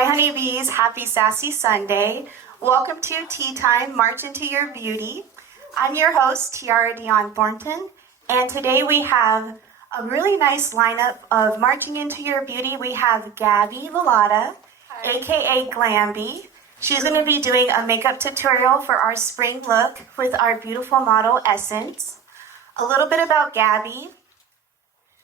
Hi honeybees, happy Sassy Sunday. Welcome to Tea Time, March into Your Beauty. I'm your host, Tiara Deahn Thornton, and today we have a really nice lineup of Marching into Your Beauty. We have Gabi Villalta, aka Glambi. She's going to be doing a makeup tutorial for our spring look with our beautiful model Essence. A little bit about Gabi.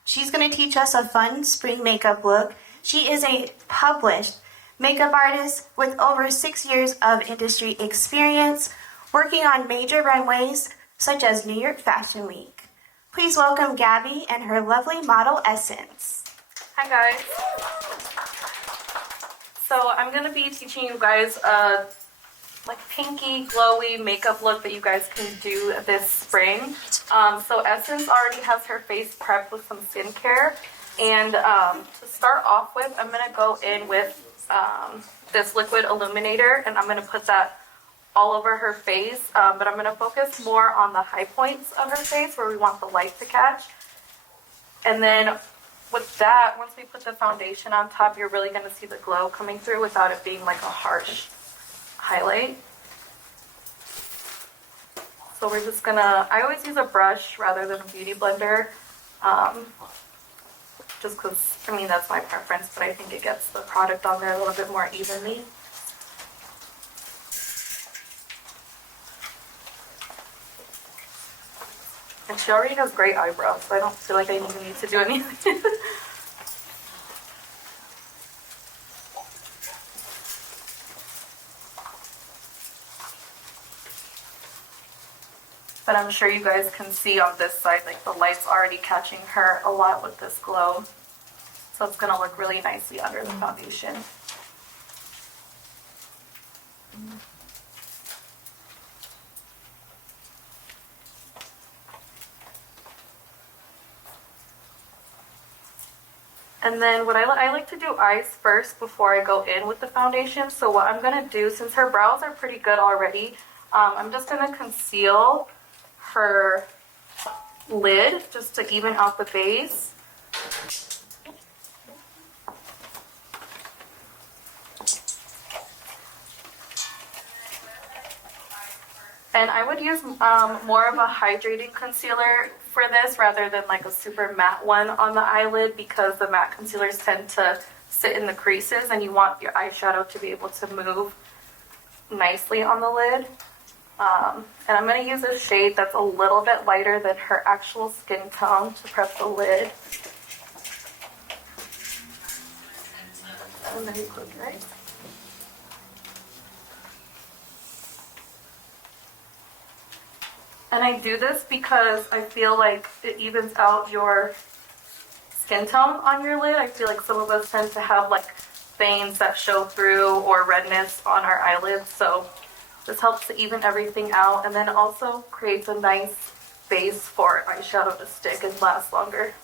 She's going to teach us a fun spring makeup look. She is a published makeup artist with over 6 years of industry experience, working on major runways such as New York Fashion Week. Please welcome Gabi and her lovely model Essence. Hi guys. So I'm going to be teaching you guys a pinky glowy makeup look that you guys can do this spring. So Essence already has her face prepped with some skincare, and to start off with, I'm going to go in with this liquid illuminator, and I'm going to put that all over her face, but I'm going to focus more on the high points of her face where we want the light to catch. And then with that, once we put the foundation on top, you're really going to see the glow coming through without it being like a harsh highlight. So we're just gonna, I always use a brush rather than a beauty blender, just because, I mean, that's my preference, but I think it gets the product on there a little bit more evenly. And she already has great eyebrows, so I don't feel like I even need to do anything. But I'm sure you guys can see on this side, like the light's already catching her a lot with this glow. So it's gonna look really nicely under the foundation. And then what I like to do eyes first before I go in with the foundation. So what I'm gonna do, since her brows are pretty good already, I'm just gonna conceal her lid just to even out the base. And I would use more of a hydrating concealer for this rather than like a super matte one on the eyelid, because the matte concealers tend to sit in the creases and you want your eyeshadow to be able to move nicely on the lid. And I'm going to use a shade that's a little bit lighter than her actual skin tone to prep the lid. And there you go, right? And I do this because I feel like it evens out your skin tone on your lid. I feel like some of us tend to have like veins that show through or redness on our eyelids, so this helps to even everything out, and then also creates a nice base for eyeshadow to stick and last longer.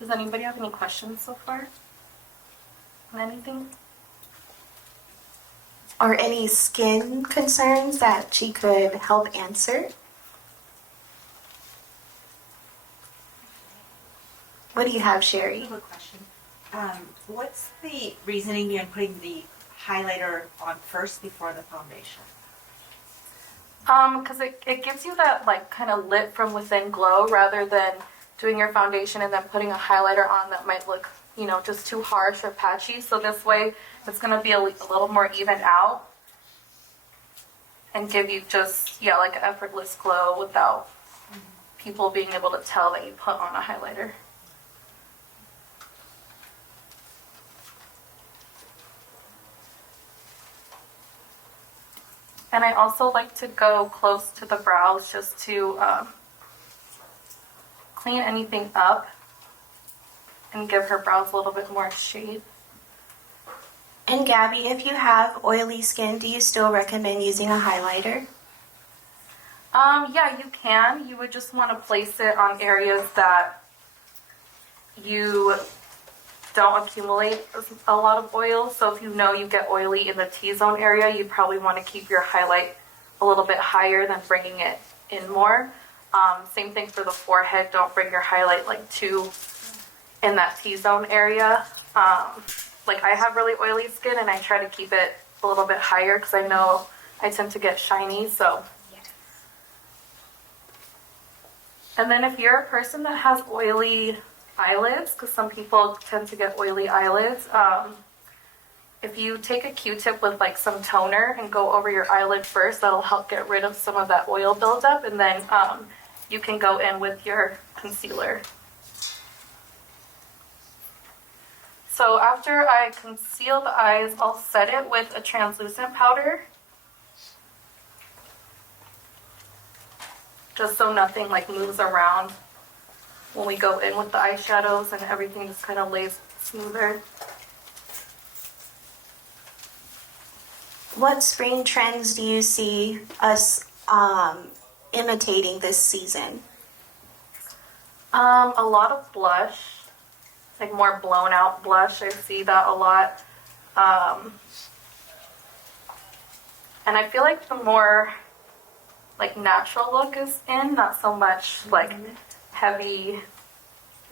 Does anybody have any questions so far on anything? Or any skin concerns that she could help answer? What do you have, Sherry? I have a question. What's the reasoning behind putting the highlighter on first before the foundation? Because it gives you that like kind of lit from within glow rather than doing your foundation and then putting a highlighter on that might look, you know, just too harsh or patchy. So this way it's going to be a little more even out and give you just, yeah, like an effortless glow without people being able to tell that you put on a highlighter. And I also like to go close to the brows just to clean anything up and give her brows a little bit more shade. And Gabi, if you have oily skin, do you still recommend using a highlighter? Yeah, you can. You would just want to place it on areas that you don't accumulate a lot of oil. So if you know you get oily in the T-zone area, you probably want to keep your highlight a little bit higher than bringing it in more. Same thing for the forehead. Don't bring your highlight like too in that T-zone area. Like I have really oily skin and I try to keep it a little bit higher because I know I tend to get shiny. So, and then if you're a person that has oily eyelids, because some people tend to get oily eyelids, if you take a Q-tip with like some toner and go over your eyelid first, that'll help get rid of some of that oil buildup, and then you can go in with your concealer. So after I conceal the eyes, I'll set it with a translucent powder, just so nothing like moves around when we go in with the eyeshadows and everything just kind of lays smoother. What spring trends do you see us imitating this season? A lot of blush, like more blown out blush. I see that a lot. And I feel like the more like natural look is in, not so much like heavy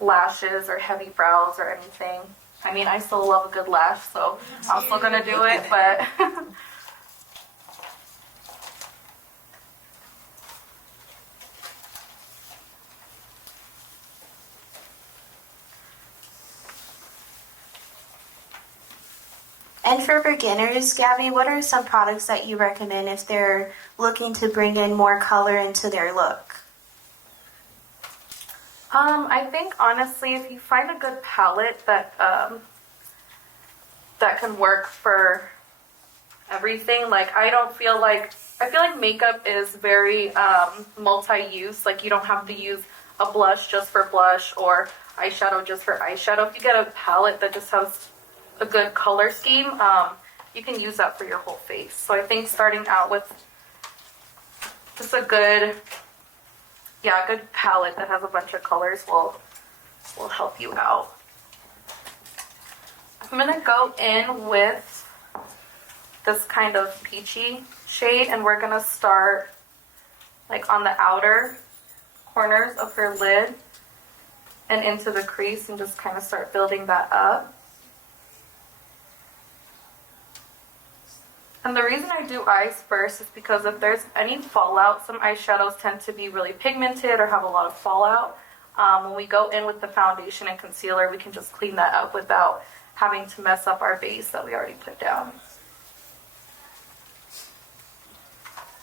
lashes or heavy brows or anything. I mean, I still love a good lash, so I'm still gonna do it, but And for beginners, Gabby, what are some products that you recommend if they're looking to bring in more color into their look? I think honestly, if you find a good palette that that can work for everything, like I feel like makeup is very multi-use. Like you don't have to use a blush just for blush or eyeshadow just for eyeshadow. If you get a palette that just has a good color scheme, you can use that for your whole face. So I think starting out with just a good palette that has a bunch of colors will help you out. I'm gonna go in with this kind of peachy shade, and we're gonna start like on the outer corners of her lid and into the crease and just kind of start building that up. And the reason I do eyes first is because if there's any fallout, some eyeshadows tend to be really pigmented or have a lot of fallout. When we go in with the foundation and concealer, we can just clean that up without having to mess up our base that we already put down.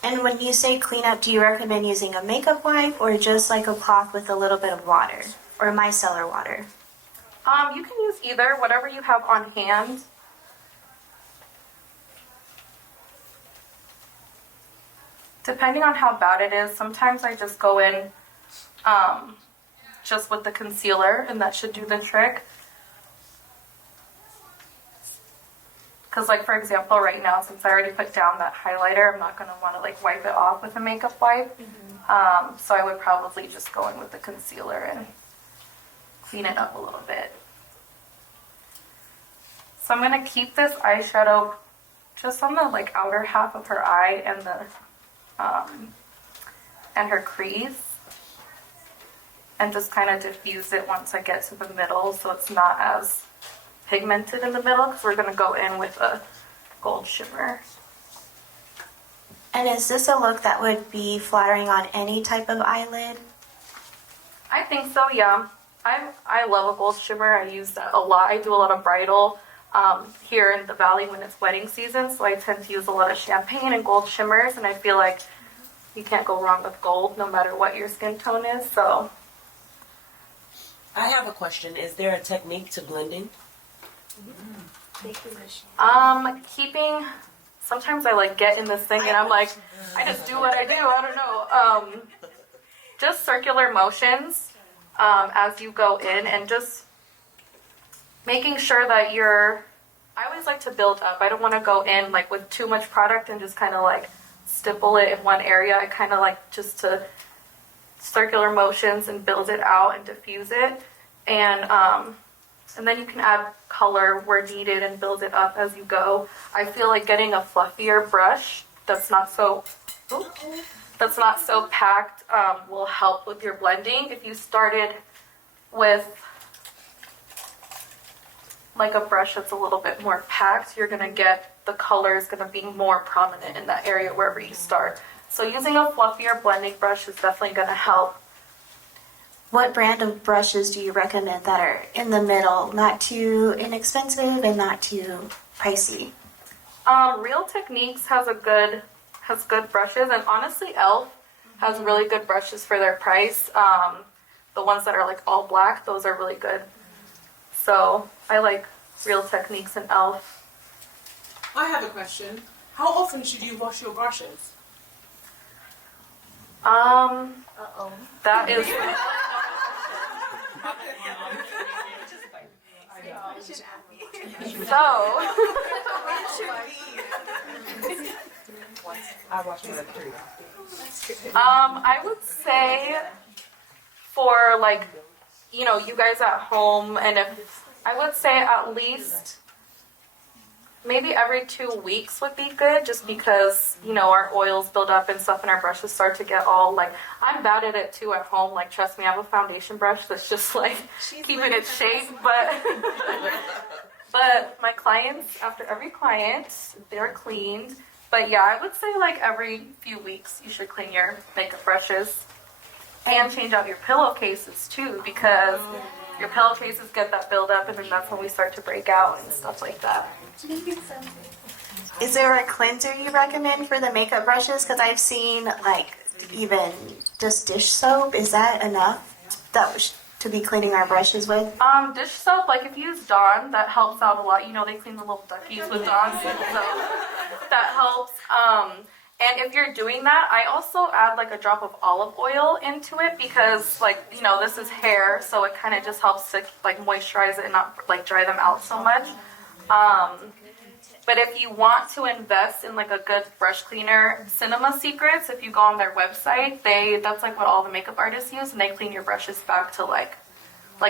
And when you say clean up, do you recommend using a makeup wipe or just like a cloth with a little bit of water or micellar water? You can use either, whatever you have on hand. Depending on how bad it is, sometimes I just go in just with the concealer, and that should do the trick. Because like for example, right now, since I already put down that highlighter, I'm not going to want to like wipe it off with a makeup wipe. So I would probably just go in with the concealer and clean it up a little bit. So I'm going to keep this eyeshadow just on the like outer half of her eye and the and her crease, and just kind of diffuse it once I get to the middle so it's not as pigmented in the middle, because we're going to go in with a gold shimmer. And is this a look that would be flattering on any type of eyelid? I think so, yeah. I love a gold shimmer. I use that a lot. I do a lot of bridal here in the Valley when it's wedding season, so I tend to use a lot of champagne and gold shimmers, and I feel like you can't go wrong with gold no matter what your skin tone is. So I have a question. Is there a technique to blending? Keeping, sometimes I like get in this thing and I'm like, I just do what I do. I don't know. Just circular motions as you go in, and just making sure that I always like to build up. I don't want to go in like with too much product and just kind of like stipple it in one area. I kind of like just to circular motions and build it out and diffuse it. And then you can add color where needed and build it up as you go. I feel like getting a fluffier brush that's not so packed will help with your blending. If you started with like a brush that's a little bit more packed, you're gonna get the color is gonna be more prominent in that area wherever you start. So using a fluffier blending brush is definitely gonna help. What brand of brushes do you recommend that are in the middle, not too inexpensive and not too pricey? Real Techniques has good brushes, and honestly, Elf has really good brushes for their price. The ones that are like all black, those are really good. So I like Real Techniques and Elf. I have a question. How often should you wash your brushes? That is. So, I would say for like, you know, you guys at home, and if I would say at least maybe every 2 weeks would be good, just because, you know, our oils build up and stuff and our brushes start to get all like, I'm bad at it too at home. Like, trust me, I have a foundation brush that's just like keeping its shape, but my clients, after every client, they're cleaned. But yeah, I would say like every few weeks you should clean your makeup brushes and change out your pillowcases too, because your pillowcases get that build up and then that's when we start to break out and stuff like that. Is there a cleanser you recommend for the makeup brushes? Because I've seen like even just dish soap. Is that enough to be cleaning our brushes with? Dish soap, like if you use Dawn, that helps out a lot. You know, they clean the little duckies with Dawn, so that helps. And if you're doing that, I also add like a drop of olive oil into it because, like, you know, this is hair, so it kind of just helps to like moisturize it and not like dry them out so much. But if you want to invest in like a good brush cleaner, Cinema Secrets, if you go on their website, that's like what all the makeup artists use, and they clean your brushes back to like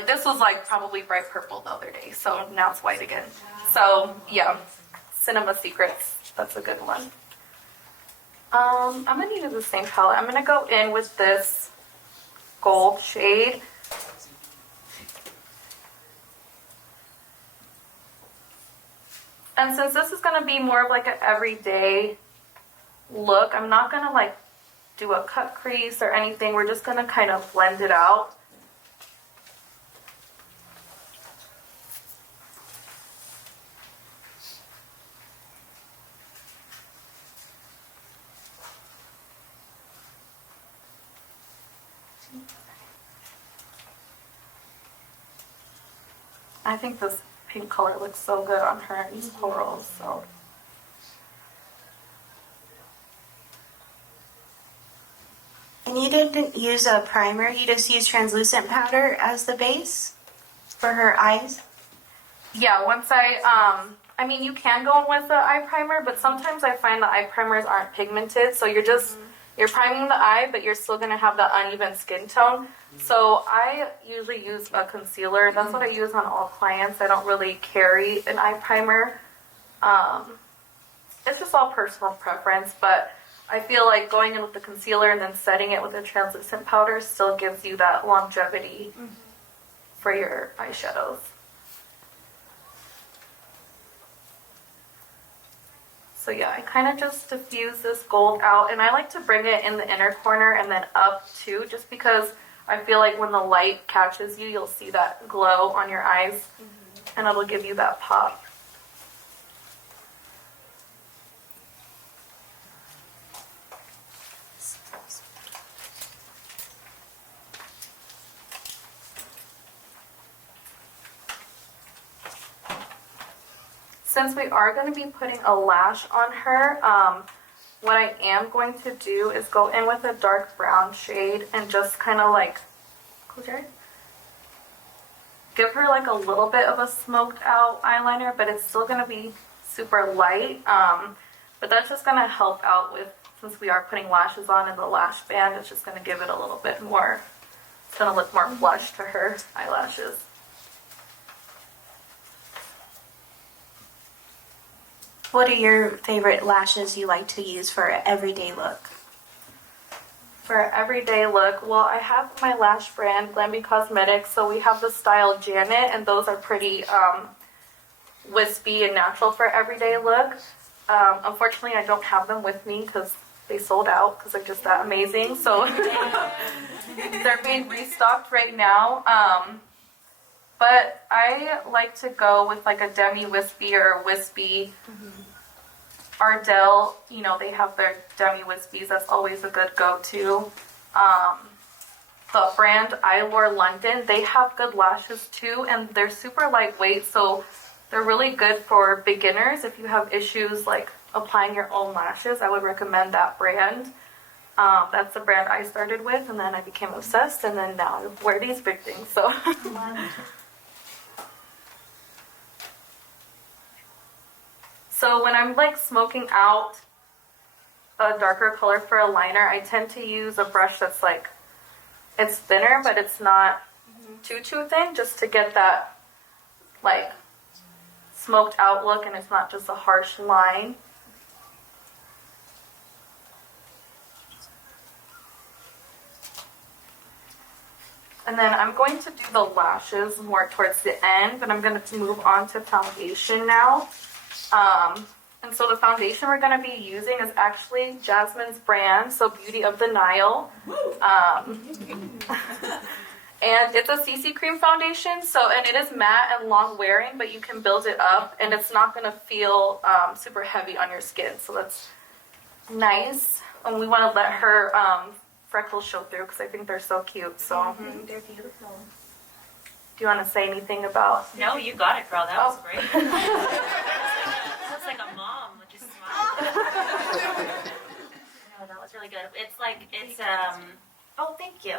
this was like probably bright purple the other day, so now it's white again. So yeah, Cinema Secrets, that's a good one. I'm gonna use the same palette. I'm gonna go in with this gold shade. And since this is going to be more of like an everyday look, I'm not going to like do a cut crease or anything. We're just going to kind of blend it out. I think this pink color looks so good on her and corals, so. And you didn't use a primer, you just used translucent powder as the base for her eyes? Yeah, once I mean, you can go in with the eye primer, but sometimes I find the eye primers aren't pigmented, so you're just, you're priming the eye, but you're still going to have that uneven skin tone. So I usually use a concealer. That's what I use on all clients. I don't really carry an eye primer. It's just all personal preference, but I feel like going in with the concealer and then setting it with a translucent powder still gives you that longevity for your eyeshadows. So yeah, I kind of just diffuse this gold out, and I like to bring it in the inner corner and then up too, just because I feel like when the light catches you, you'll see that glow on your eyes, and it'll give you that pop. Since we are going to be putting a lash on her, what I am going to do is go in with a dark brown shade and just kind of like, close your eyes. Give her like a little bit of a smoked out eyeliner, but it's still going to be super light. But that's just going to help out with since we are putting lashes on in the lash band, it's just going to give it a little bit more, it's going to look more flush to her eyelashes. What are your favorite lashes you like to use for an everyday look? For an everyday look, well, I have my lash brand, Glambi Cosmetics, so we have the style Janet, and those are pretty wispy and natural for everyday look. Unfortunately, I don't have them with me because they sold out because they're just that amazing. So they're being restocked right now. But I like to go with like a demi-wispy or a wispy. Ardell, you know, they have their demi-wispies. That's always a good go-to. The brand Eylure London, they have good lashes too, and they're super lightweight, so they're really good for beginners. If you have issues like applying your own lashes, I would recommend that brand. That's the brand I started with, and then I became obsessed, and then now I wear these big things. So. So when I'm like smoking out a darker color for a liner, I tend to use a brush that's like, it's thinner, but it's not too thin, just to get that like smoked out look, and it's not just a harsh line. And then I'm going to do the lashes more towards the end, but I'm going to move on to foundation now. And so the foundation we're going to be using is actually Jasmine's brand, so Beauty of the Nile. And it's a CC cream foundation, so, and it is matte and long wearing, but you can build it up, and it's not going to feel super heavy on your skin, so that's nice. And we want to let her freckles show through because I think they're so cute. So They're beautiful. do you want to say anything about? No, you got it, girl. That was great. Looks like a mom with just smile. No, that was really good. It's like Oh, thank you.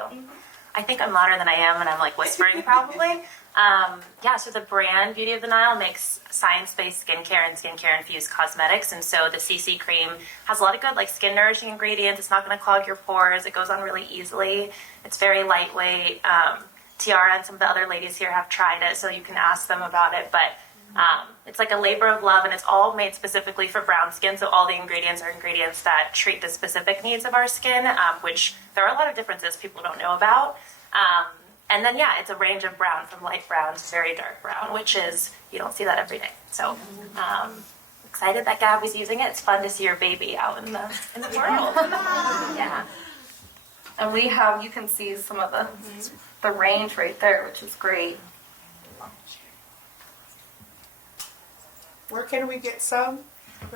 I think I'm louder than I am, and I'm like whispering probably. Yeah. So the brand Beauty of the Nile makes science-based skincare and skincare-infused cosmetics, and so the CC cream has a lot of good like skin-nourishing ingredients. It's not going to clog your pores. It goes on really easily. It's very lightweight. Tiara and some of the other ladies here have tried it, so you can ask them about it. But it's like a labor of love, and it's all made specifically for brown skin, so all the ingredients are ingredients that treat the specific needs of our skin, which there are a lot of differences people don't know about. And then, yeah, it's a range of brown, from light brown to very dark brown, which is, you don't see that every day. So excited that Gabi's using it. It's fun to see your baby out in the world. Yeah. And we have, you can see some of the range right there, which is great. Where can we get some?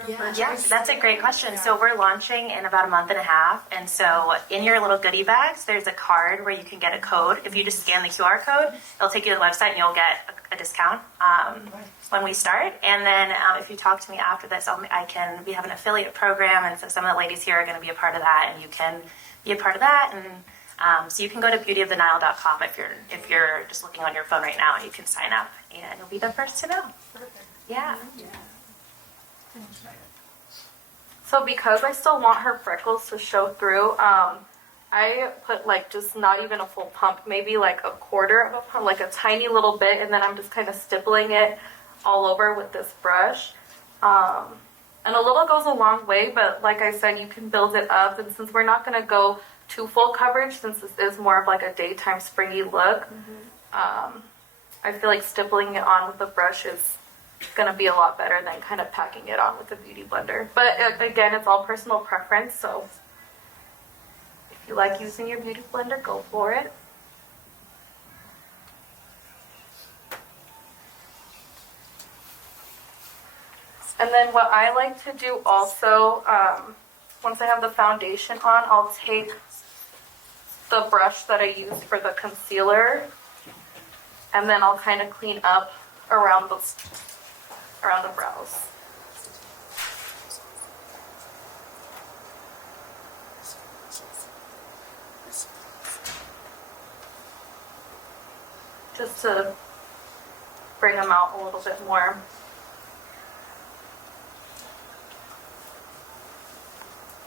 Yeah, that's a great question. So we're launching in about a month and a half, and so in your little goodie bags, there's a card where you can get a code. If you just scan the QR code, it'll take you to the website, and you'll get a discount when we start. And then if you talk to me after this, we have an affiliate program, and so some of the ladies here are going to be a part of that, and you can be a part of that. And so you can go to beautyoftheniile.com if you're just looking on your phone right now, and you can sign up, and you'll be the first to know. Yeah. So because I still want her freckles to show through, I put like just not even a full pump, maybe like a quarter of a pump, like a tiny little bit, and then I'm just kind of stippling it all over with this brush. And a little goes a long way, but like I said, you can build it up, and since we're not going to go to full coverage, since this is more of like a daytime springy look, I feel like stippling it on with the brush is going to be a lot better than kind of packing it on with a beauty blender. But again, it's all personal preference, so if you like using your beauty blender, go for it. And then what I like to do also, once I have the foundation on, I'll take the brush that I used for the concealer, and then I'll kind of clean up around the brows. Just to bring them out a little bit more.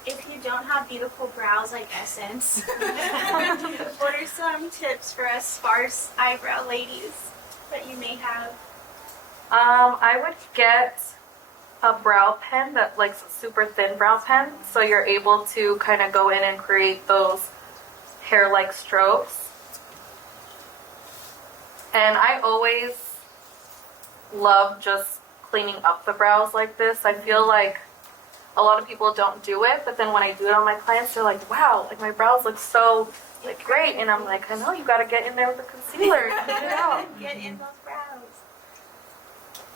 If you don't have beautiful brows like Essence, what are some tips for us sparse eyebrow ladies that you may have? I would get a brow pen that like a super thin brow pen, so you're able to kind of go in and create those hair-like strokes. And I always love just cleaning up the brows like this. I feel like a lot of people don't do it, but then when I do it on my clients, they're like, wow, like my brows look so like great. And I'm like, I know, you got to get in there with the concealer and clean it out. Get in those brows.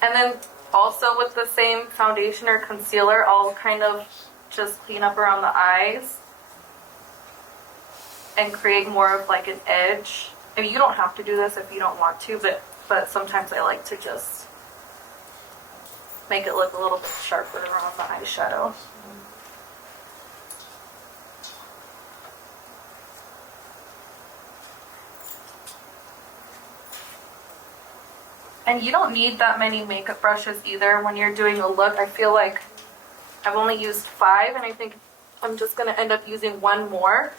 And then also with the same foundation or concealer, I'll kind of just clean up around the eyes and create more of like an edge. I mean, you don't have to do this if you don't want to, but sometimes I like to just make it look a little bit sharper around the eyeshadow. And you don't need that many makeup brushes either when you're doing a look. I feel like I've only used 5, and I think I'm just going to end up using 1 more.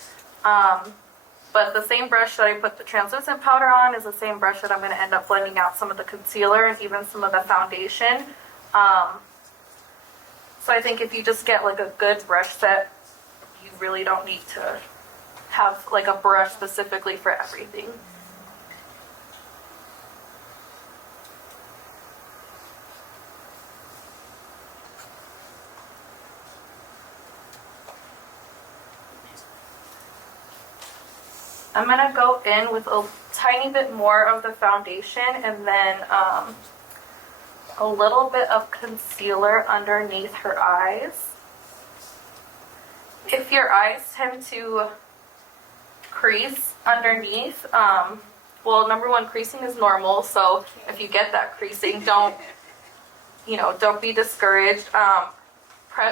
But the same brush that I put the translucent powder on is the same brush that I'm going to end up blending out some of the concealer and even some of the foundation. So I think if you just get like a good brush set, you really don't need to have like a brush specifically for everything. I'm going to go in with a tiny bit more of the foundation and then a little bit of concealer underneath her eyes. If your eyes tend to crease underneath, well, number one, creasing is normal, so if you get that creasing, don't be discouraged.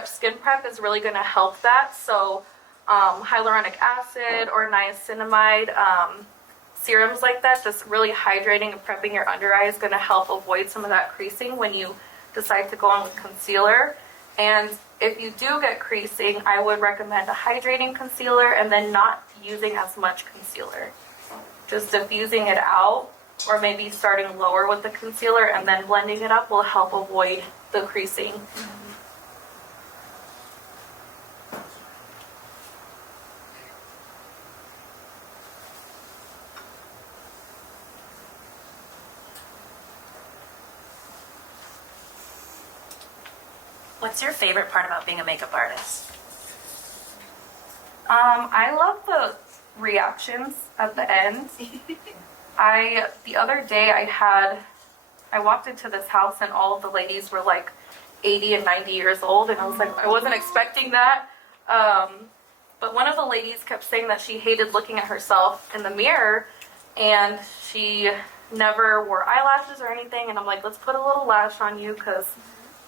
Skin prep is really going to help that, so hyaluronic acid or niacinamide, serums like that, just really hydrating and prepping your under eye is going to help avoid some of that creasing when you decide to go on with concealer. And if you do get creasing, I would recommend a hydrating concealer and then not using as much concealer. Just diffusing it out, or maybe starting lower with the concealer and then blending it up will help avoid the creasing. What's your favorite part about being a makeup artist? I love the reactions at the end. The other day I walked into this house and all of the ladies were like 80 and 90 years old, and I was like, I wasn't expecting that. But one of the ladies kept saying that she hated looking at herself in the mirror, and she never wore eyelashes or anything, and I'm like, let's put a little lash on you, because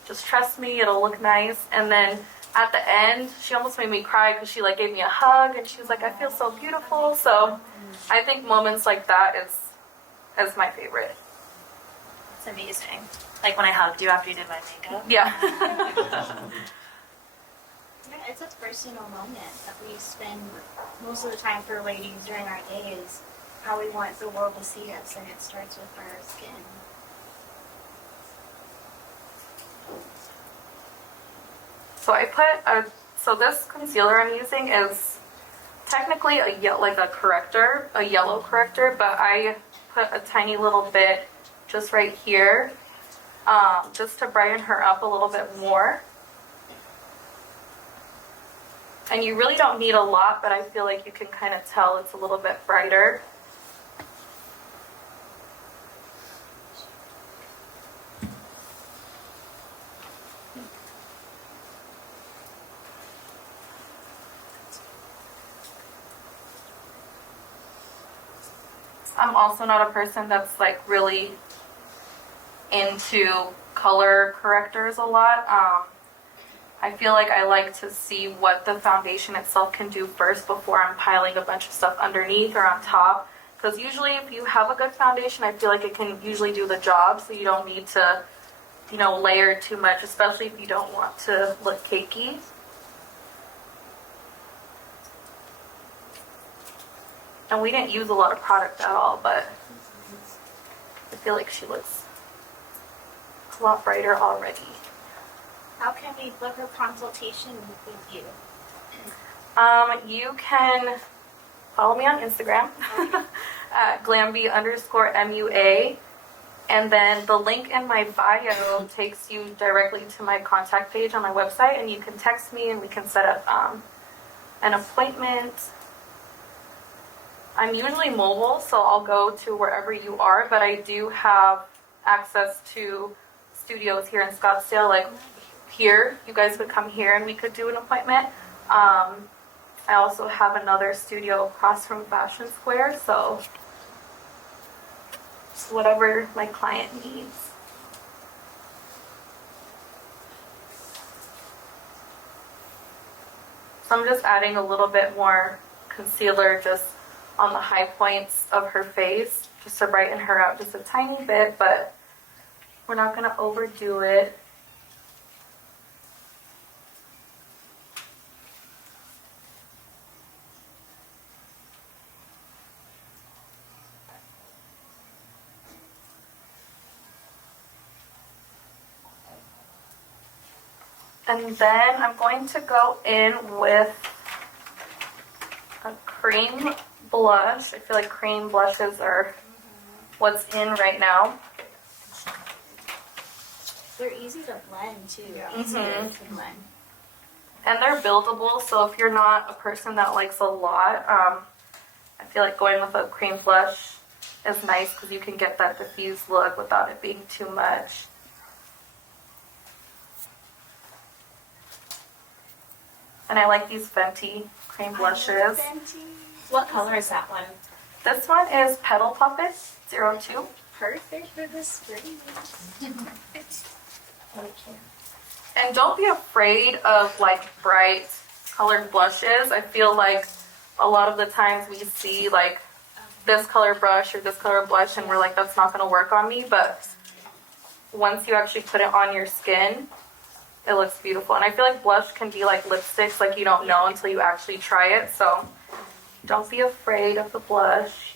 just trust me, it'll look nice. And then at the end, she almost made me cry because she like gave me a hug and she was like, I feel so beautiful. So I think moments like that is my favorite. It's amazing. Like when I hugged you after you did my makeup. Yeah. Yeah, it's a personal moment that we spend most of the time for ladies during our day is how we want the world to see us, and it starts with our skin. So this concealer I'm using is technically a corrector, a yellow corrector, but I put a tiny little bit just right here, just to brighten her up a little bit more. And you really don't need a lot, but I feel like you can kind of tell it's a little bit brighter. I'm also not a person that's like really into color correctors a lot. I feel like I like to see what the foundation itself can do first before I'm piling a bunch of stuff underneath or on top. Because usually if you have a good foundation, I feel like it can usually do the job, so you don't need to, layer too much, especially if you don't want to look cakey. And we didn't use a lot of product at all, but I feel like she looks a lot brighter already. How can we book a consultation with you? You can follow me on Instagram at Glambi_MUA. And then the link in my bio takes you directly to my contact page on my website, and you can text me and we can set up an appointment. I'm usually mobile, so I'll go to wherever you are, but I do have access to studios here in Scottsdale, like here. You guys could come here and we could do an appointment. I also have another studio across from Fashion Square, so just whatever my client needs. So I'm just adding a little bit more concealer just on the high points of her face, just to brighten her out just a tiny bit, but we're not going to overdo it. And then I'm going to go in with a cream blush. I feel like cream blushes are what's in right now. They're easy to blend too. Easy to blend. And they're buildable, so if you're not a person that likes a lot, I feel like going with a cream blush is nice because you can get that diffused look without it being too much. And I like these Fenty cream blushes. What color is that one? This one is Petal Puppet 02. Perfect for the spring. And don't be afraid of like bright colored blushes. I feel like a lot of the times we see like this color brush or this color blush and we're like, that's not going to work on me. But once you actually put it on your skin, it looks beautiful. And I feel like blush can be like lipsticks, like you don't know until you actually try it. So don't be afraid of the blush.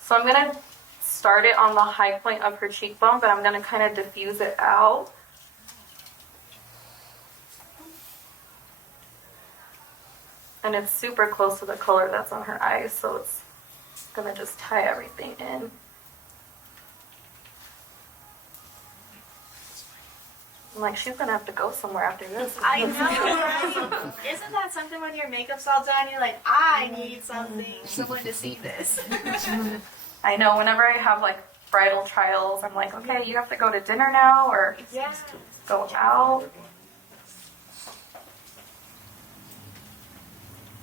So I'm going to start it on the high point of her cheekbone, but I'm going to kind of diffuse it out. And it's super close to the color that's on her eyes, so it's going to just tie everything in. I'm like, she's going to have to go somewhere after this. I know, right? Isn't that something when your makeup's all done, you're like, I need someone to see this. I know, whenever I have like bridal trials, I'm like, okay, you have to go to dinner now or go out.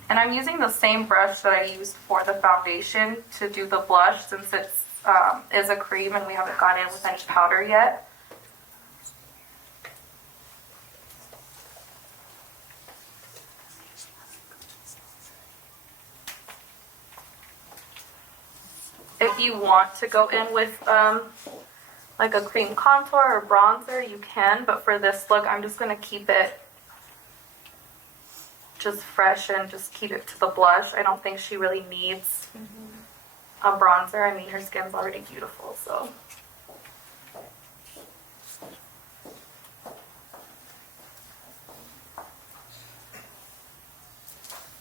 And I'm using the same brush that I used for the foundation to do the blush, since it is a cream and we haven't gone in with any powder yet. If you want to go in with like a cream contour or bronzer, you can, but for this look, I'm just going to keep it just fresh and just keep it to the blush. I don't think she really needs a bronzer. I mean, her skin's already beautiful, so.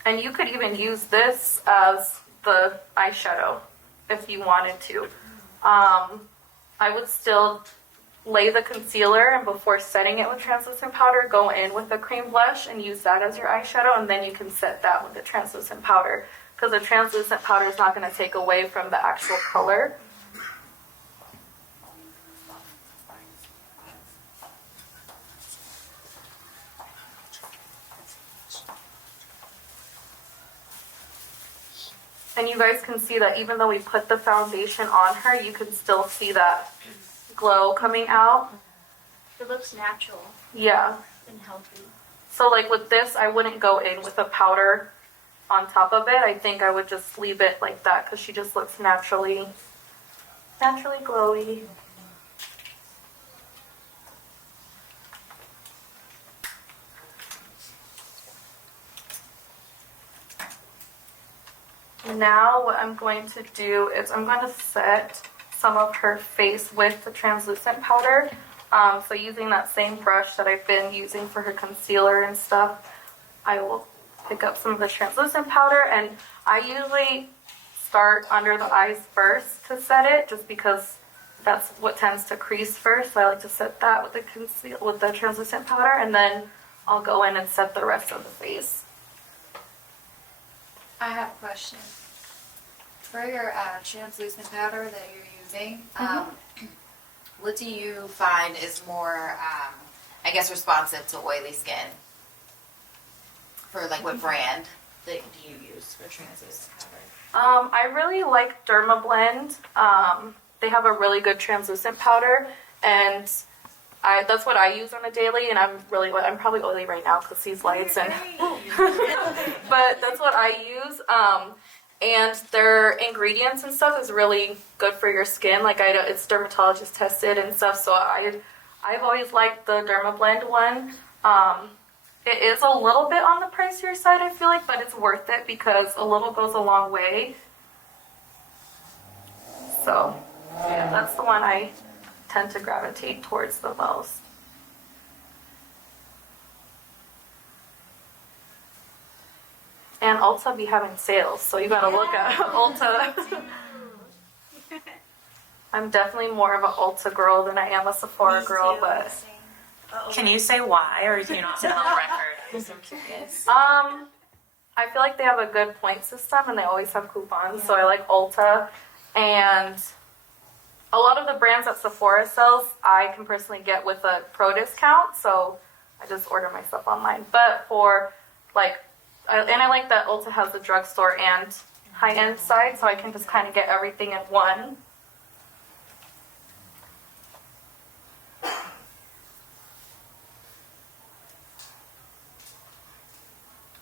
And you could even use this as the eyeshadow if you wanted to. I would still lay the concealer and before setting it with translucent powder, go in with a cream blush and use that as your eyeshadow, and then you can set that with the translucent powder, because the translucent powder is not going to take away from the actual color. And you guys can see that even though we put the foundation on her, you can still see that glow coming out. It looks natural Yeah. and healthy. So like with this, I wouldn't go in with a powder on top of it. I think I would just leave it like that because she just looks naturally glowy. Now what I'm going to do is I'm going to set some of her face with the translucent powder. So using that same brush that I've been using for her concealer and stuff, I will pick up some of the translucent powder, and I usually start under the eyes first to set it, just because that's what tends to crease first. So I like to set that with the translucent powder, and then I'll go in and set the rest of the face. I have a question. For your translucent powder that you're using, what do you find is more, I guess, responsive to oily skin? For like what brand do you use for translucent powder? I really like Dermablend. They have a really good translucent powder, and that's what I use on a daily. And I'm probably oily right now because these lights and. But that's what I use. And their ingredients and stuff is really good for your skin. Like it's dermatologist tested and stuff. So I've always liked the Dermablend one. It is a little bit on the pricier side, I feel like, but it's worth it because a little goes a long way. So, yeah, that's the one I tend to gravitate towards the most. And Ulta be having sales, so you gotta look at Ulta. I'm definitely more of an Ulta girl than I am a Sephora girl, but... Can you say why, or can you not say it on the record? I'm so curious. I feel like they have a good point system, and they always have coupons, so I like Ulta. And a lot of the brands that Sephora sells, I can personally get with a pro discount, so I just order my stuff online. But for, like, I like that Ulta has the drugstore and high-end side, so I can just kind of get everything in one.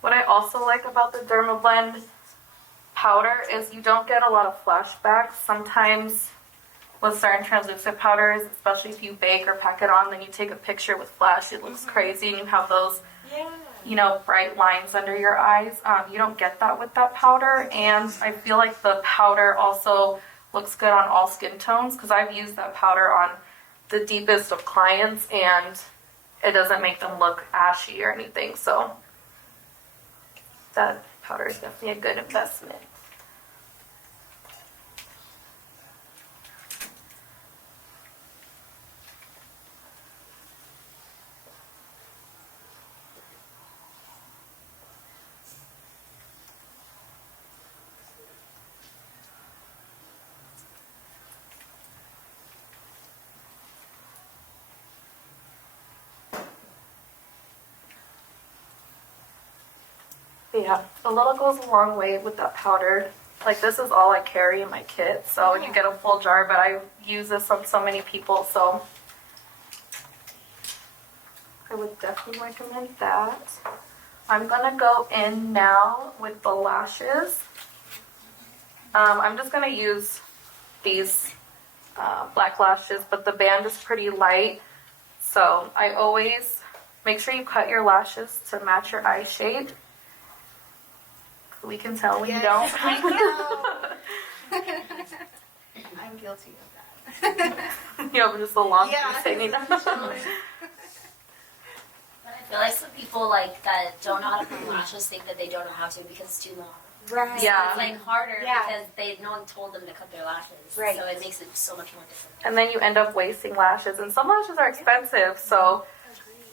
What I also like about the Dermablend powder is you don't get a lot of flashbacks. Sometimes with certain translucent powders, especially if you bake or pack it on, then you take a picture with flash, it looks crazy, and you have those, bright lines under your eyes. You don't get that with that powder, and I feel like the powder also looks good on all skin tones, because I've used that powder on the deepest of clients, and it doesn't make them look ashy or anything, so that powder is definitely a good investment. Yeah, a little goes a long way with that powder. Like, this is all I carry in my kit, so you get a full jar, but I use this on so many people, so I would definitely recommend that. I'm gonna go in now with the lashes. I'm just gonna use these black lashes, but the band is pretty light, so I always make sure you cut your lashes to match your eye shade. We can tell when you don't. I know. I'm guilty of that. You have just a long piece hanging out. But I feel like some people that don't know how to put lashes think that they don't know how to because it's too long. Right. Yeah. It's harder because no one told them to cut their lashes. Right. So it makes it so much more difficult. And then you end up wasting lashes, and some lashes are expensive, so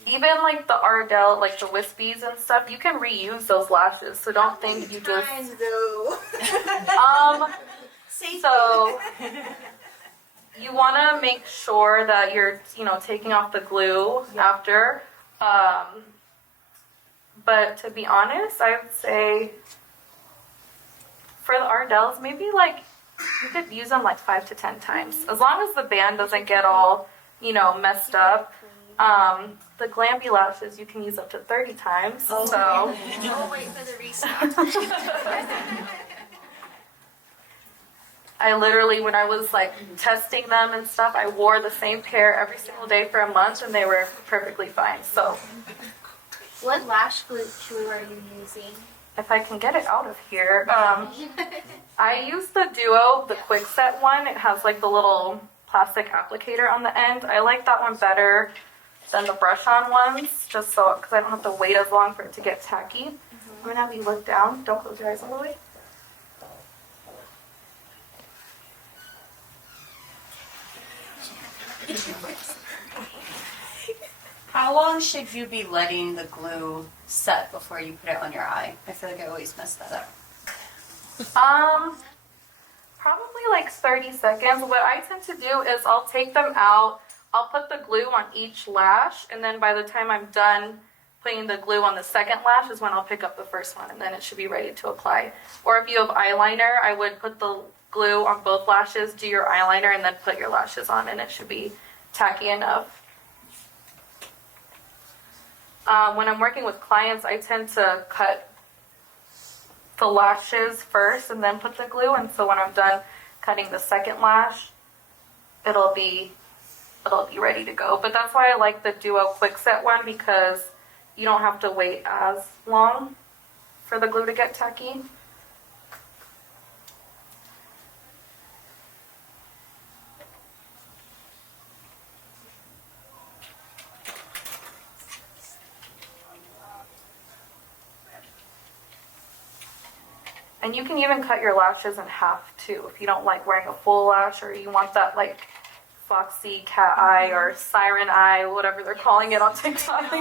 even the Ardell, the wispies and stuff, you can reuse those lashes, so don't think you just... So you want to make sure that you're, taking off the glue after. But to be honest, I would say for the Ardells, maybe you could use them 5 to 10 times, as long as the band doesn't get all, messed up. The Glambi lashes you can use up to 30 times. Oh, so I'll wait for the restock. I literally, when I was testing them and stuff, I wore the same pair every single day for a month, and they were perfectly fine. So What lash glue are you using? if I can get it out of here, I use the Duo, the quick set one. It has like the little plastic applicator on the end. I like that one better than the brush-on ones, just so, because I don't have to wait as long for it to get tacky. I'm gonna have you look down. Don't close your eyes all the way. How long should you be letting the glue set before you put it on your eye? I feel like I always mess that up. Probably like 30 seconds. What I tend to do is I'll take them out, I'll put the glue on each lash, and then by the time I'm done putting the glue on the second lash is when I'll pick up the first one, and then it should be ready to apply. Or if you have eyeliner, I would put the glue on both lashes, do your eyeliner, and then put your lashes on, and it should be tacky enough. When I'm working with clients, I tend to cut the lashes first and then put the glue, and so when I'm done cutting the second lash, it'll be ready to go. But that's why I like the Duo quick set one, because you don't have to wait as long for the glue to get tacky. And you can even cut your lashes in half too if you don't like wearing a full lash, or you want that like foxy cat eye or siren eye, whatever they're calling it on TikTok.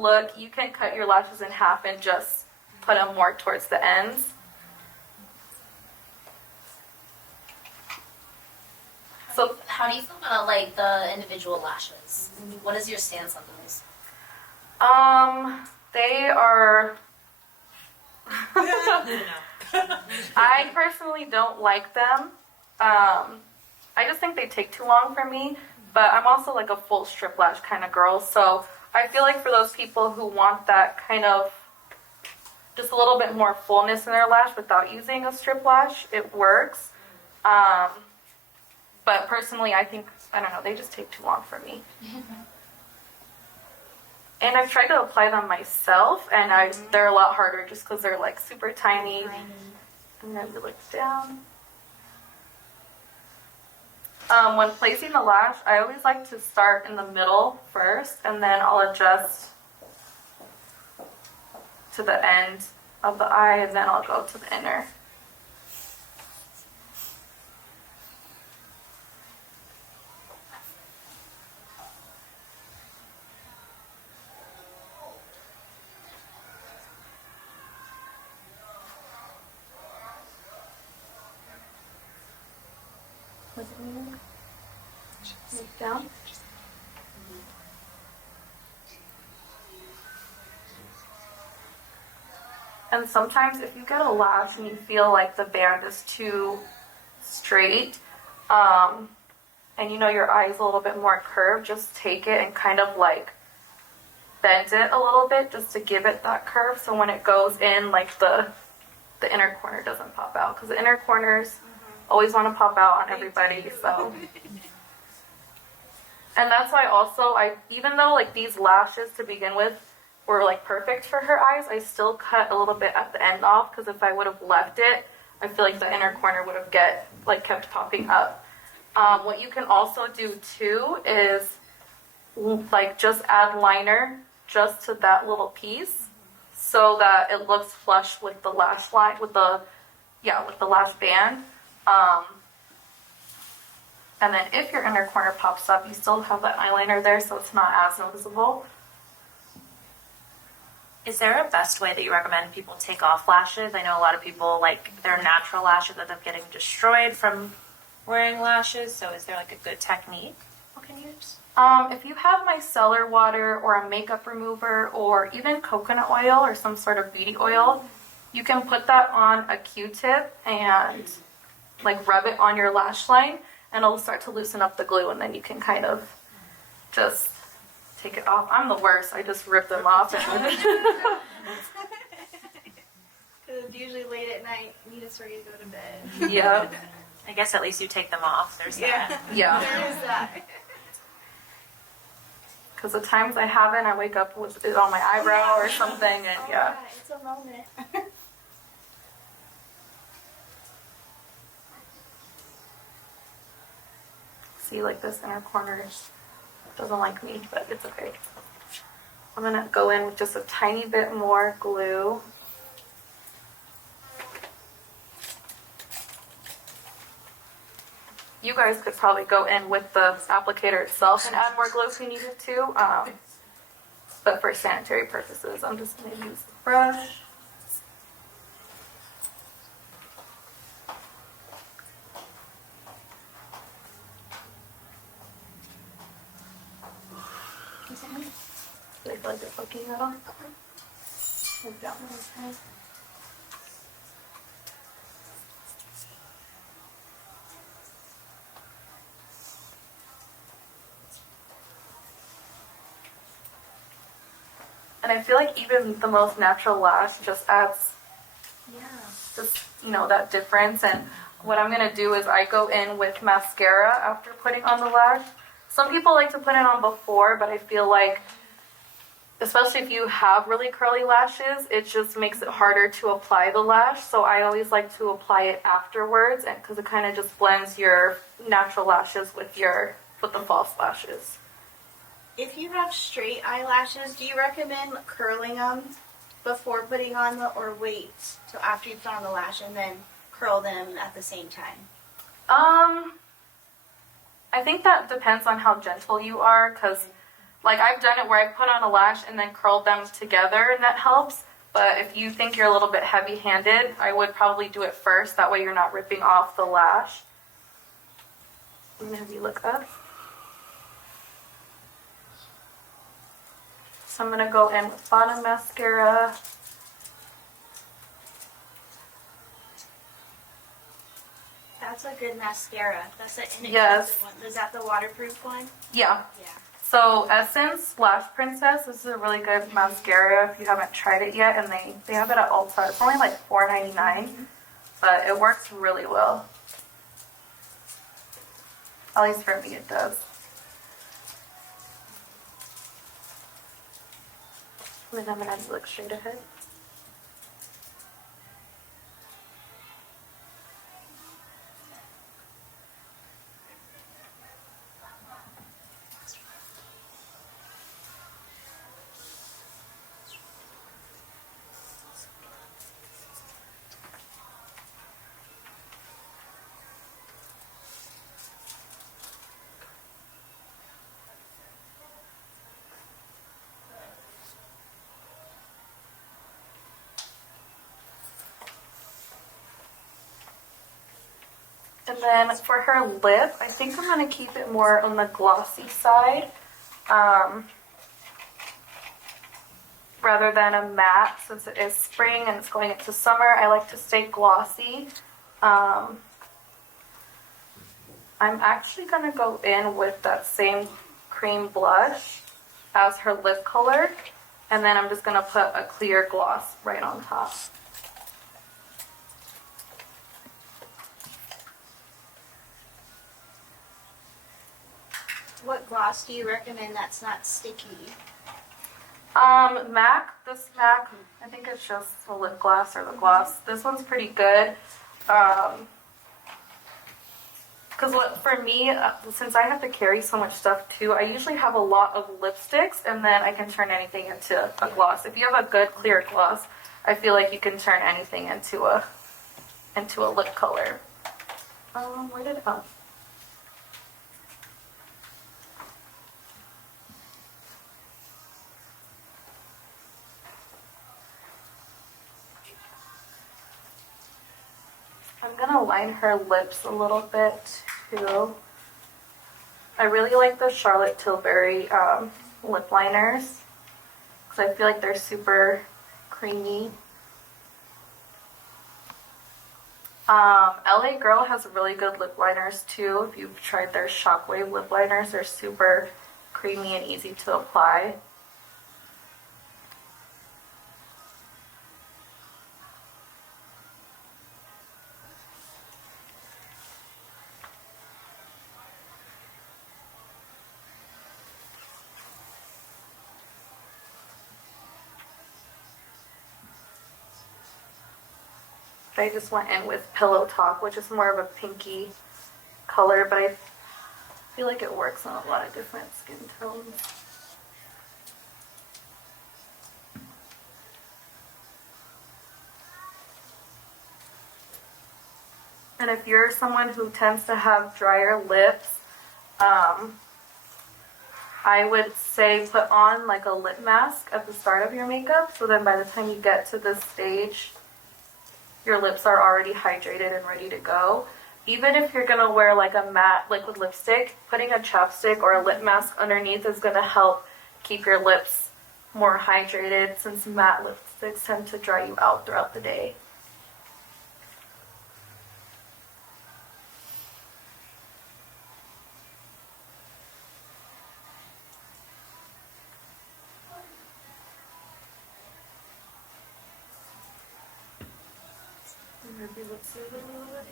Look, you can cut your lashes in half and just put them more towards the ends. So How do you feel about like the individual lashes? What is your stance on those? They are I personally don't like them. I just think they take too long for me, but I'm also like a full strip lash kind of girl, so I feel like for those people who want that kind of just a little bit more fullness in their lash without using a strip lash, it works. But personally, I think, I don't know, they just take too long for me. And I've tried to apply them myself, and they're a lot harder just because they're like super tiny. And then you look down. When placing the lash, I always like to start in the middle first, and then I'll adjust to the end of the eye, and then I'll go to the inner. Look down. And sometimes if you get a lash and you feel like the band is too straight, and you know your eye is a little bit more curved, just take it and kind of like bend it a little bit just to give it that curve, so when it goes in, like the inner corner doesn't pop out, because the inner corners always want to pop out on everybody, so. And that's why also, even though like these lashes to begin with were like perfect for her eyes, I still cut a little bit at the end off, because if I would have left it, I feel like the inner corner would have kept popping up. What you can also do too is like just add liner just to that little piece, so that it looks flush with the lash line, with the lash band. And then if your inner corner pops up, you still have that eyeliner there, so it's not as noticeable. Is there a best way that you recommend people take off lashes? I know a lot of people, like, their natural lashes end up getting destroyed from wearing lashes, so is there like a good technique you can use? If you have micellar water or a makeup remover or even coconut oil or some sort of beauty oil, you can put that on a Q-tip and like rub it on your lash line, and it'll start to loosen up the glue, and then you can kind of just take it off. I'm the worst. I just rip them off. Because it's usually late at night, and you just ready to go to bed. Yeah. I guess at least you take them off. There's that. Yeah. There is that. Because the times I haven't, I wake up with it on my eyebrow or something, and yeah. It's a moment. See, like this inner corner doesn't like me, but it's okay. I'm gonna go in with just a tiny bit more glue. You guys could probably go in with the applicator itself and add more glue if you needed to. But for sanitary purposes, I'm just gonna use the brush. I feel like it's looking at all. Move down this way. And I feel like even the most natural lash just adds just, you know, that difference. And what I'm going to do is I go in with mascara after putting on the lash. Some people like to put it on before, but I feel like, especially if you have really curly lashes, it just makes it harder to apply the lash. So I always like to apply it afterwards, and because it kind of just blends your natural lashes with the false lashes. If you have straight eyelashes, do you recommend curling them before putting on or wait till after you put on the lash and then curl them at the same time? I think that depends on how gentle you are, because like I've done it where I put on a lash and then curled them together, and that helps. But if you think you're a little bit heavy-handed, I would probably do it first. That way you're not ripping off the lash. I'm gonna have you look up. So I'm gonna go in with bottom mascara. That's a good mascara. That's an inexpensive Yes. one. Is that the waterproof one? Yeah. Yeah. So Essence Lash Princess, this is a really good mascara if you haven't tried it yet, and they have it at Ulta. It's only like $4.99, but it works really well. At least for me it does. And then I'm gonna look straight ahead. And then for her lip, I think I'm going to keep it more on the glossy side rather than a matte, since it is spring and it's going into summer. I like to stay glossy. I'm actually going to go in with that same cream blush as her lip color, and then I'm just going to put a clear gloss right on top. What gloss do you recommend that's not sticky? This MAC, I think it's just a lip gloss or the gloss. This one's pretty good. Because for me, since I have to carry so much stuff too, I usually have a lot of lipsticks, and then I can turn anything into a gloss. If you have a good clear gloss, I feel like you can turn anything into a lip color. Where did it go? I'm gonna line her lips a little bit too. I really like the Charlotte Tilbury lip liners because I feel like they're super creamy. LA Girl has really good lip liners too. If you've tried their Shockwave lip liners, they're super creamy and easy to apply. I just went in with Pillow Talk, which is more of a pinky color, but I feel like it works on a lot of different skin tones. And if you're someone who tends to have drier lips, I would say put on like a lip mask at the start of your makeup, so then by the time you get to this stage, your lips are already hydrated and ready to go. Even if you're gonna wear like a matte liquid lipstick, putting a chapstick or a lip mask underneath is gonna help keep your lips more hydrated, since matte lipsticks tend to dry you out throughout the day. Maybe let's see a little bit.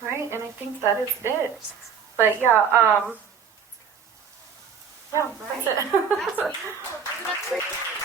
Right, and I think that is it. But yeah, yeah, that's it. That's beautiful.